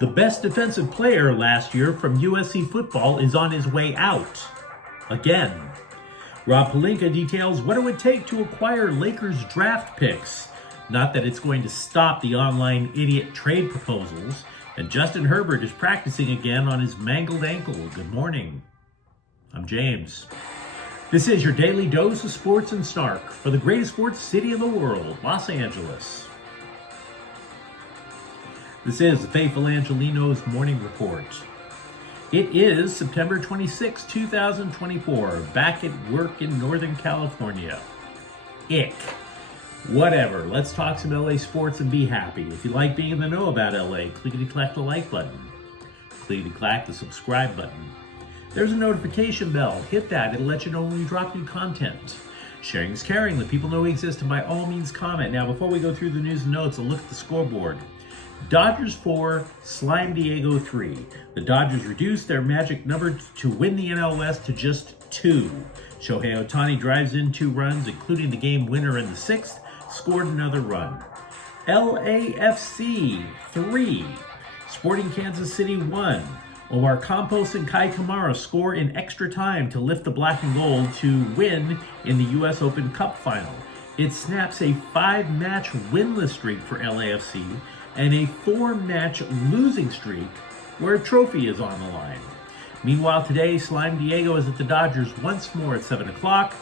The best defensive player last year from USC football is on his way out. Again. Rob Pelinka details what it would take to acquire Lakers draft picks. Not that it's going to stop the online idiot trade proposals. And Justin Herbert is practicing again on his mangled ankle. Good morning. I'm James. This is your daily dose of sports and snark for the greatest sports city in the world, Los Angeles. This is the Faithful Angelenos Morning Report. It is September 26, 2024, back at work in Northern California. Ick. Whatever, let's talk some LA sports and be happy. If you like being in the know about LA, clickety-clack the like button. Clickety-clack the subscribe button. There's a notification bell. Hit that. It'll let you know when we drop new content. Sharing is caring. Let people know we exist, and by all means comment. Now, before we go through the news and notes, a look at the scoreboard. Dodgers 4, Slime Diego 3. The Dodgers reduced their magic number to win the NL West to just 2. Shohei Ohtani drives in 2 runs, including the game winner in the 6th, scored another run. LAFC 3, Sporting Kansas City 1. Omar Campos and Kai Kamara score in extra time to lift the black and gold to win in the US Open Cup final. It snaps a 5-match winless streak for LAFC and a 4-match losing streak where a trophy is on the line. Meanwhile, today, Slime Diego is at the Dodgers once more at 7 o'clock.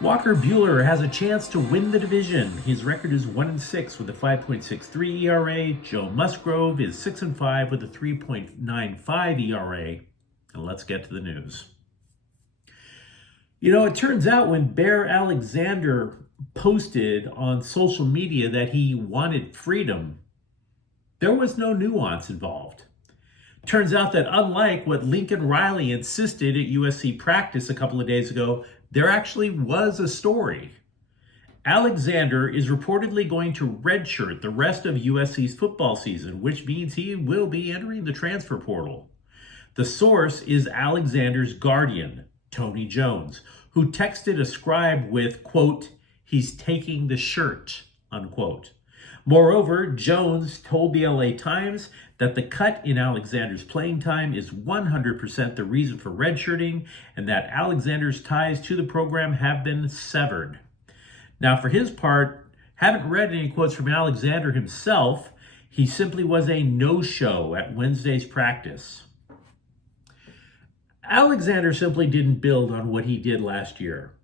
Walker Buehler has a chance to win the division. His record is 1-6 with a 5.63 ERA. Joe Musgrove is 6-5 with a 3.95 ERA. And let's get to the news. You know, it turns out when Bear Alexander posted on social media that he wanted freedom, there was no nuance involved. Turns out that unlike what Lincoln Riley insisted at USC practice a couple of days ago, there actually was a story. Alexander is reportedly going to redshirt the rest of USC's football season, which means he will be entering the transfer portal. The source is Alexander's guardian, Tony Jones, who texted a scribe with, quote, "He's taking the shirt," unquote. Moreover, Jones told the LA Times that the cut in Alexander's playing time is 100% the reason for redshirting, and that Alexander's ties to the program have been severed. Now, for his part, haven't read any quotes from Alexander himself. He simply was a no-show at Wednesday's practice. Alexander simply didn't build on what he did last year,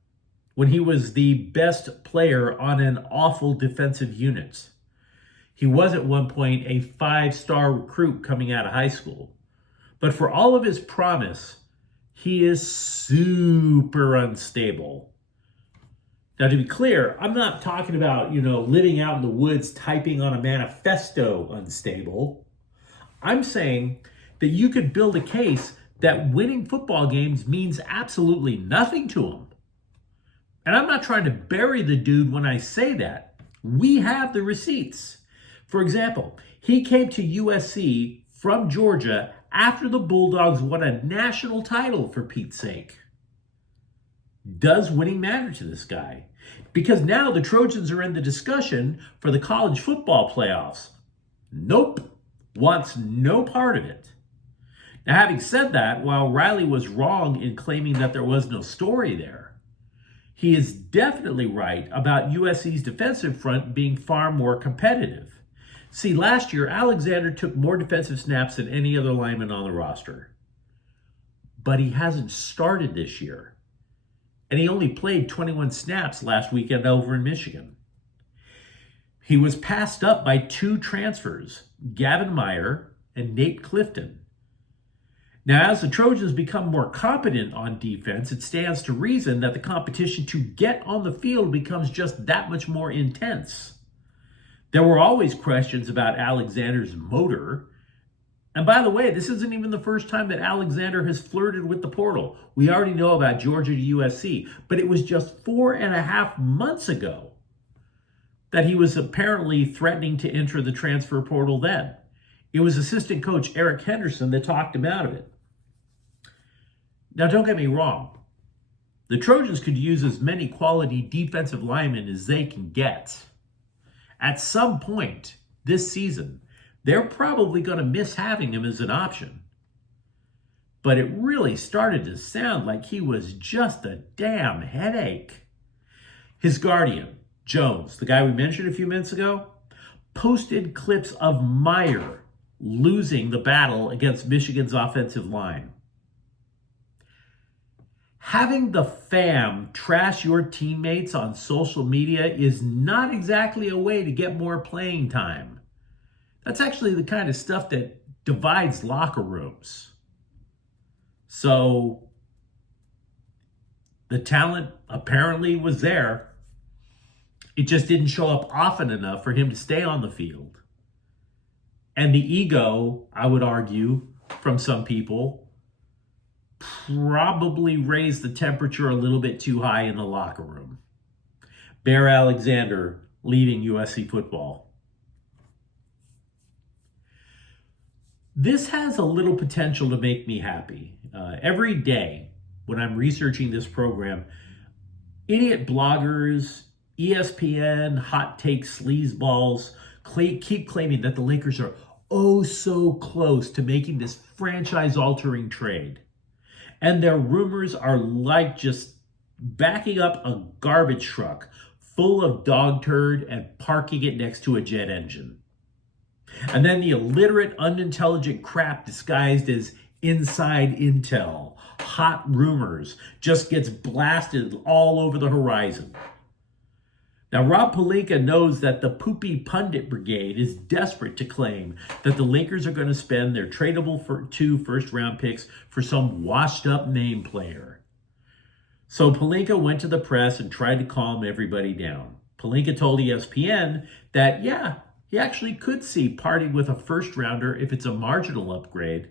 when he was the best player on an awful defensive unit. He was at one point a 5-star recruit coming out of high school. But for all of his promise, he is super unstable. Now, to be clear, I'm not talking about, living out in the woods typing on a manifesto unstable. I'm saying that you could build a case that winning football games means absolutely nothing to him. And I'm not trying to bury the dude when I say that. We have the receipts. For example, he came to USC from Georgia after the Bulldogs won a national title, for Pete's sake. Does winning matter to this guy? Because now the Trojans are in the discussion for the college football playoffs. Nope. Wants no part of it. Now, having said that, while Riley was wrong in claiming that there was no story there, he is definitely right about USC's defensive front being far more competitive. See, last year, Alexander took more defensive snaps than any other lineman on the roster. But he hasn't started this year. And he only played 21 snaps last weekend over in Michigan. He was passed up by 2 transfers, Gavin Meyer and Nate Clifton. Now, as the Trojans become more competent on defense, it stands to reason that the competition to get on the field becomes just that much more intense. There were always questions about Alexander's motor. And by the way, this isn't even the first time that Alexander has flirted with the portal. We already know about Georgia to USC, but it was just 4.5 months ago that he was apparently threatening to enter the transfer portal then. It was assistant coach Eric Henderson that talked him out of it. Now, don't get me wrong. The Trojans could use as many quality defensive linemen as they can get. At some point this season, they're probably going to miss having him as an option. But it really started to sound like he was just a damn headache. His guardian, Jones, the guy we mentioned a few minutes ago, posted clips of Meyer losing the battle against Michigan's offensive line. Having the fam trash your teammates on social media is not exactly a way to get more playing time. That's actually the kind of stuff that divides locker rooms. So the talent apparently was there. It just didn't show up often enough for him to stay on the field. And the ego, I would argue, from some people, probably raised the temperature a little bit too high in the locker room. Bear Alexander leaving USC football. This has a little potential to make me happy. Every day when I'm researching this program, idiot bloggers, ESPN, hot take sleazeballs keep claiming that the Lakers are oh so close to making this franchise-altering trade. And their rumors are like just backing up a garbage truck full of dog turd and parking it next to a jet engine. And then the illiterate, unintelligent crap disguised as inside intel, hot rumors, just gets blasted all over the horizon. Now, Rob Pelinka knows that the poopy pundit brigade is desperate to claim that the Lakers are going to spend their tradable 2 first-round picks for some washed-up name player. So Pelinka went to the press and tried to calm everybody down. Pelinka told ESPN that, yeah, he actually could see parting with a first-rounder if it's a marginal upgrade.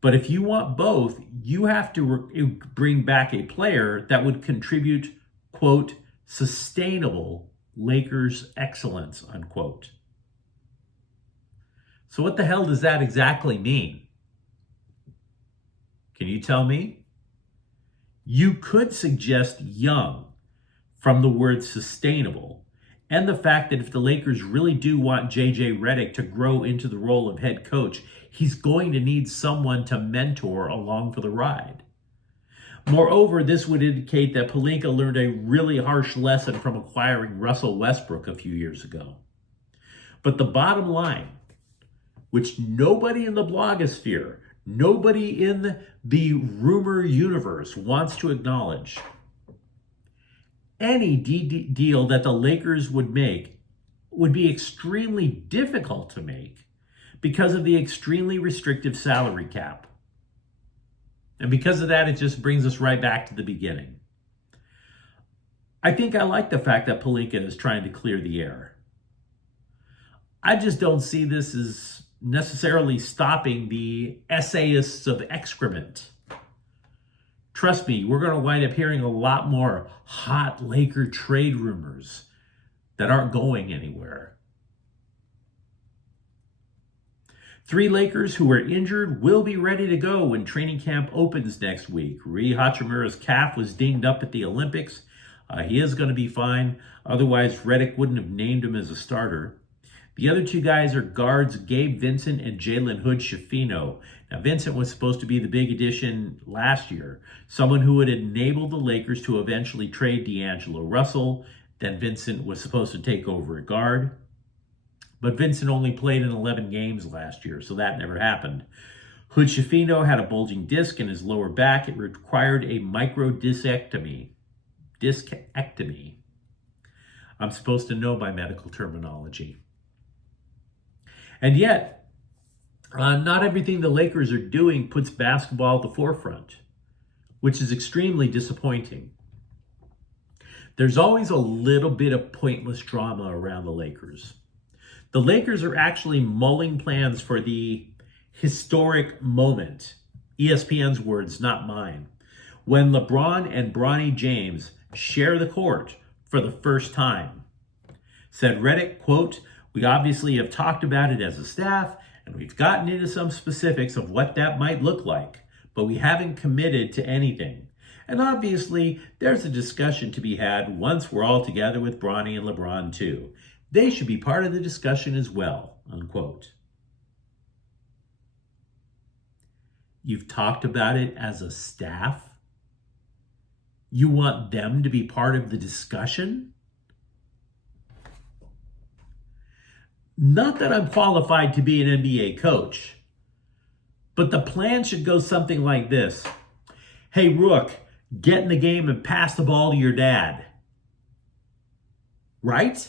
But if you want both, you have to bring back a player that would contribute, quote, sustainable Lakers excellence, unquote. So what the hell does that exactly mean? Can you tell me? You could suggest young from the word sustainable and the fact that if the Lakers really do want JJ Redick to grow into the role of head coach, he's going to need someone to mentor along for the ride. Moreover, this would indicate that Pelinka learned a really harsh lesson from acquiring Russell Westbrook a few years ago. But the bottom line, which nobody in the blogosphere, nobody in the rumor universe wants to acknowledge, any deal that the Lakers would make would be extremely difficult to make because of the extremely restrictive salary cap. And because of that, it just brings us right back to the beginning. I think I like the fact that Pelinka is trying to clear the air. I just don't see this as necessarily stopping the essayists of excrement. Trust me, we're going to wind up hearing a lot more hot Laker trade rumors that aren't going anywhere. 3 Lakers who are injured will be ready to go when training camp opens next week. Rui Hachimura's calf was dinged up at the Olympics. He is going to be fine. Otherwise, Redick wouldn't have named him as a starter. The other 2 guys are guards Gabe Vincent and Jalen Hood-Schifino. Now, Vincent was supposed to be the big addition last year, someone who would enable the Lakers to eventually trade D'Angelo Russell. Then Vincent was supposed to take over at guard. But Vincent only played in 11 games last year, so that never happened. Hood-Schifino had a bulging disc in his lower back. It required a microdiscectomy. Discectomy. I'm supposed to know my medical terminology. And yet, not everything the Lakers are doing puts basketball at the forefront, which is extremely disappointing. There's always a little bit of pointless drama around the Lakers. The Lakers are actually mulling plans for the historic moment, ESPN's words, not mine, when LeBron and Bronny James share the court for the first time. Said Redick, quote, "We obviously have talked about it as a staff, and we've gotten into some specifics of what that might look like, but we haven't committed to anything. And obviously, there's a discussion to be had once we're all together with Bronny and LeBron too. They should be part of the discussion as well." unquote. You've talked about it as a staff. You want them to be part of the discussion? Not that I'm qualified to be an NBA coach, but the plan should go something like this. Hey, Rook, get in the game and pass the ball to your dad. Right?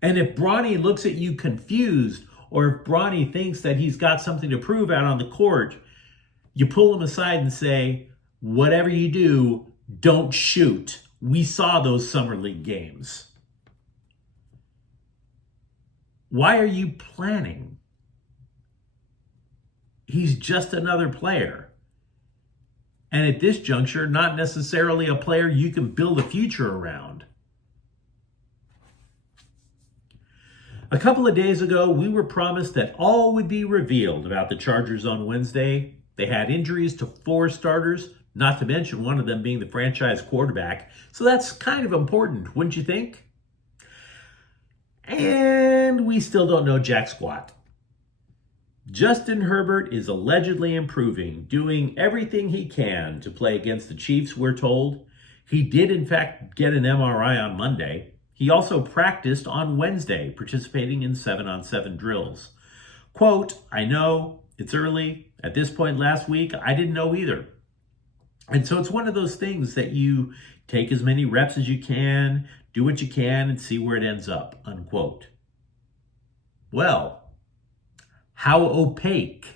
And if Bronny looks at you confused, or if Bronny thinks that he's got something to prove out on the court, you pull him aside and say, whatever you do, don't shoot. We saw those summer league games. Why are you planning? He's just another player. And at this juncture, not necessarily a player you can build a future around. A couple of days ago, we were promised that all would be revealed about the Chargers on Wednesday. They had injuries to 4 starters, not to mention one of them being the franchise quarterback. So that's kind of important, wouldn't you think? And we still don't know jack squat. Justin Herbert is allegedly improving, doing everything he can to play against the Chiefs, we're told. He did, in fact, get an MRI on Monday. He also practiced on Wednesday, participating in 7-on-7 drills. Quote, I know it's early. At this point last week, I didn't know either. And so it's one of those things that you take as many reps as you can, do what you can, and see where it ends up, unquote. Well, how opaque.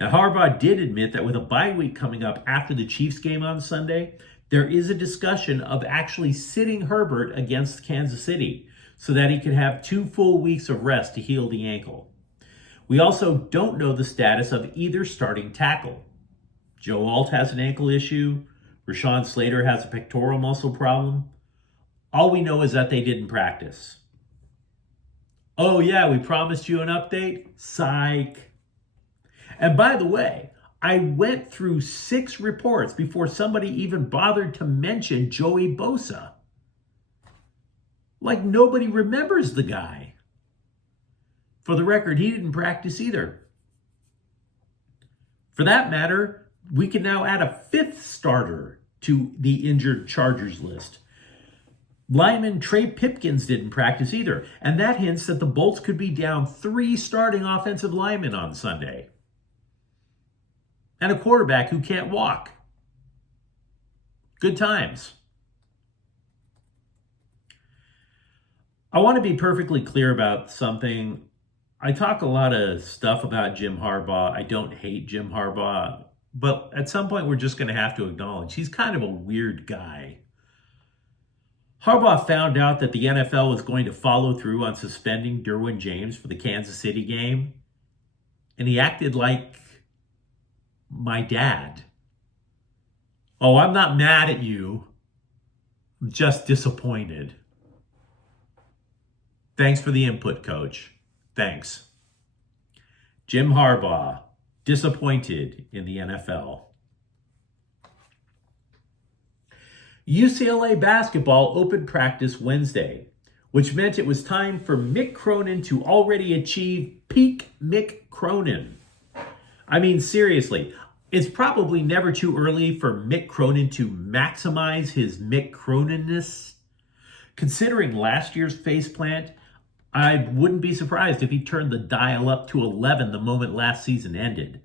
Now, Harbaugh did admit that with a bye week coming up after the Chiefs game on Sunday, there is a discussion of actually sitting Herbert against Kansas City so that he can have 2 full weeks of rest to heal the ankle. We also don't know the status of either starting tackle. Joe Alt has an ankle issue. Rashawn Slater has a pectoral muscle problem. All we know is that they didn't practice. Oh yeah, we promised you an update? Psych. And by the way, I went through 6 reports before somebody even bothered to mention Joey Bosa. Like nobody remembers the guy. For the record, he didn't practice either. For that matter, we can now add a 5th starter to the injured Chargers list. Lineman Trey Pipkins didn't practice either, and that hints that the Bolts could be down 3 starting offensive linemen on Sunday. And a quarterback who can't walk. Good times. I want to be perfectly clear about something. I talk a lot of stuff about Jim Harbaugh. I don't hate Jim Harbaugh, but at some point we're just going to have to acknowledge he's kind of a weird guy. Harbaugh found out that the NFL was going to follow through on suspending Derwin James for the Kansas City game, and he acted like my dad. Oh, I'm not mad at you. I'm just disappointed. Thanks for the input, Coach. Thanks. Jim Harbaugh, disappointed in the NFL. UCLA basketball opened practice Wednesday, which meant it was time for Mick Cronin to already achieve peak Mick Cronin. I mean, seriously, it's probably never too early for Mick Cronin to maximize his Mick Cronin-ness. Considering last year's faceplant, I wouldn't be surprised if he turned the dial up to 11 the moment last season ended.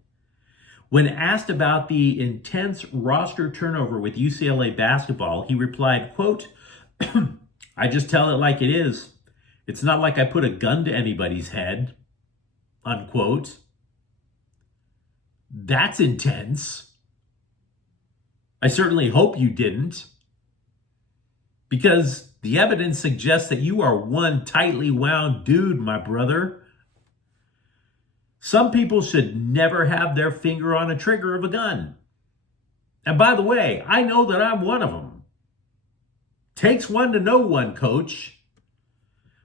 When asked about the intense roster turnover with UCLA basketball, he replied, quote, I just tell it like it is. It's not like I put a gun to anybody's head, unquote. That's intense. I certainly hope you didn't, because the evidence suggests that you are one tightly wound dude, my brother. Some people should never have their finger on a trigger of a gun. And by the way, I know that I'm one of them. Takes one to know one, Coach.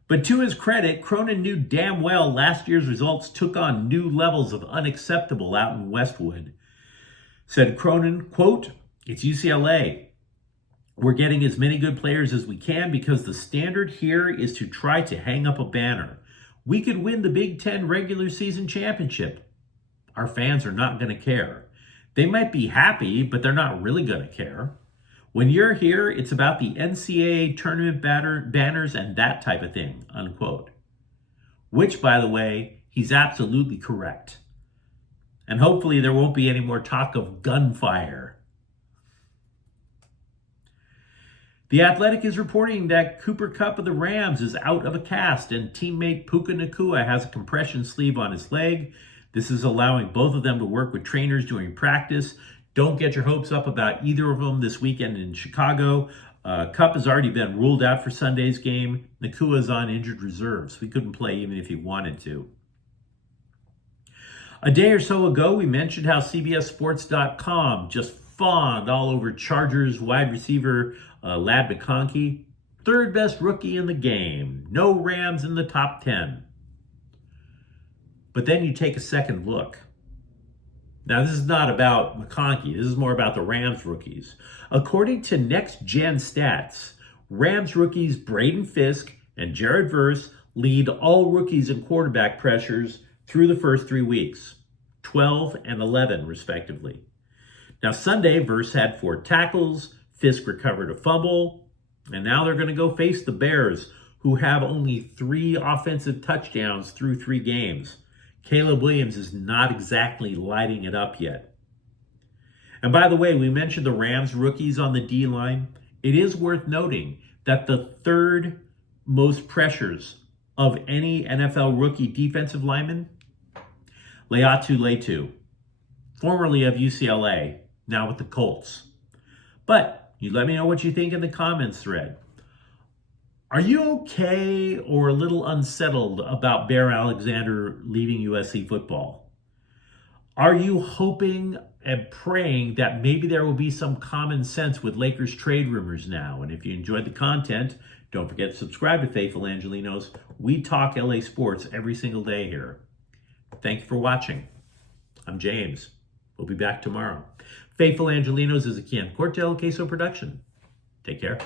But to his credit, Cronin knew damn well last year's results took on new levels of unacceptable out in Westwood. Said Cronin, quote, it's UCLA. We're getting as many good players as we can because the standard here is to try to hang up a banner. We could win the Big Ten regular season championship. Our fans are not going to care. They might be happy, but they're not really going to care. When you're here, it's about the NCAA tournament banners and that type of thing, unquote. Which, by the way, he's absolutely correct. And hopefully there won't be any more talk of gunfire. The Athletic is reporting that Cooper Kupp of the Rams is out of a cast and teammate Puka Nacua has a compression sleeve on his leg. This is allowing both of them to work with trainers during practice. Don't get your hopes up about either of them this weekend in Chicago. Kupp has already been ruled out for Sunday's game. Nacua is on injured reserve, so he couldn't play even if he wanted to. A day or so ago, we mentioned how CBSSports.com just fawned all over Chargers wide receiver Ladd McConkey. Third best rookie in the game. No Rams in the top 10. But then you take a second look. Now, this is not about McConkey. This is more about the Rams rookies. According to Next Gen Stats, Rams rookies Braden Fisk and Jared Verse lead all rookies in quarterback pressures through the first 3 weeks, 12 and 11 respectively. Now, Sunday, Verse had 4 tackles, Fisk recovered a fumble, and now they're going to go face the Bears, who have only 3 offensive touchdowns through 3 games. Caleb Williams is not exactly lighting it up yet. And by the way, we mentioned the Rams rookies on the D-line. It is worth noting that the third most pressures of any NFL rookie defensive lineman, Laiatu Latu, formerly of UCLA, now with the Colts. But you let me know what you think in the comments thread. Are you okay or a little unsettled about Bear Alexander leaving USC football? Are you hoping and praying that maybe there will be some common sense with Lakers trade rumors now? And if you enjoyed the content, don't forget to subscribe to Faithful Angelenos. We talk LA sports every single day here. Thank you for watching. I'm James. We'll be back tomorrow. Faithful Angelenos is a Kian Cortel Queso production. Take care.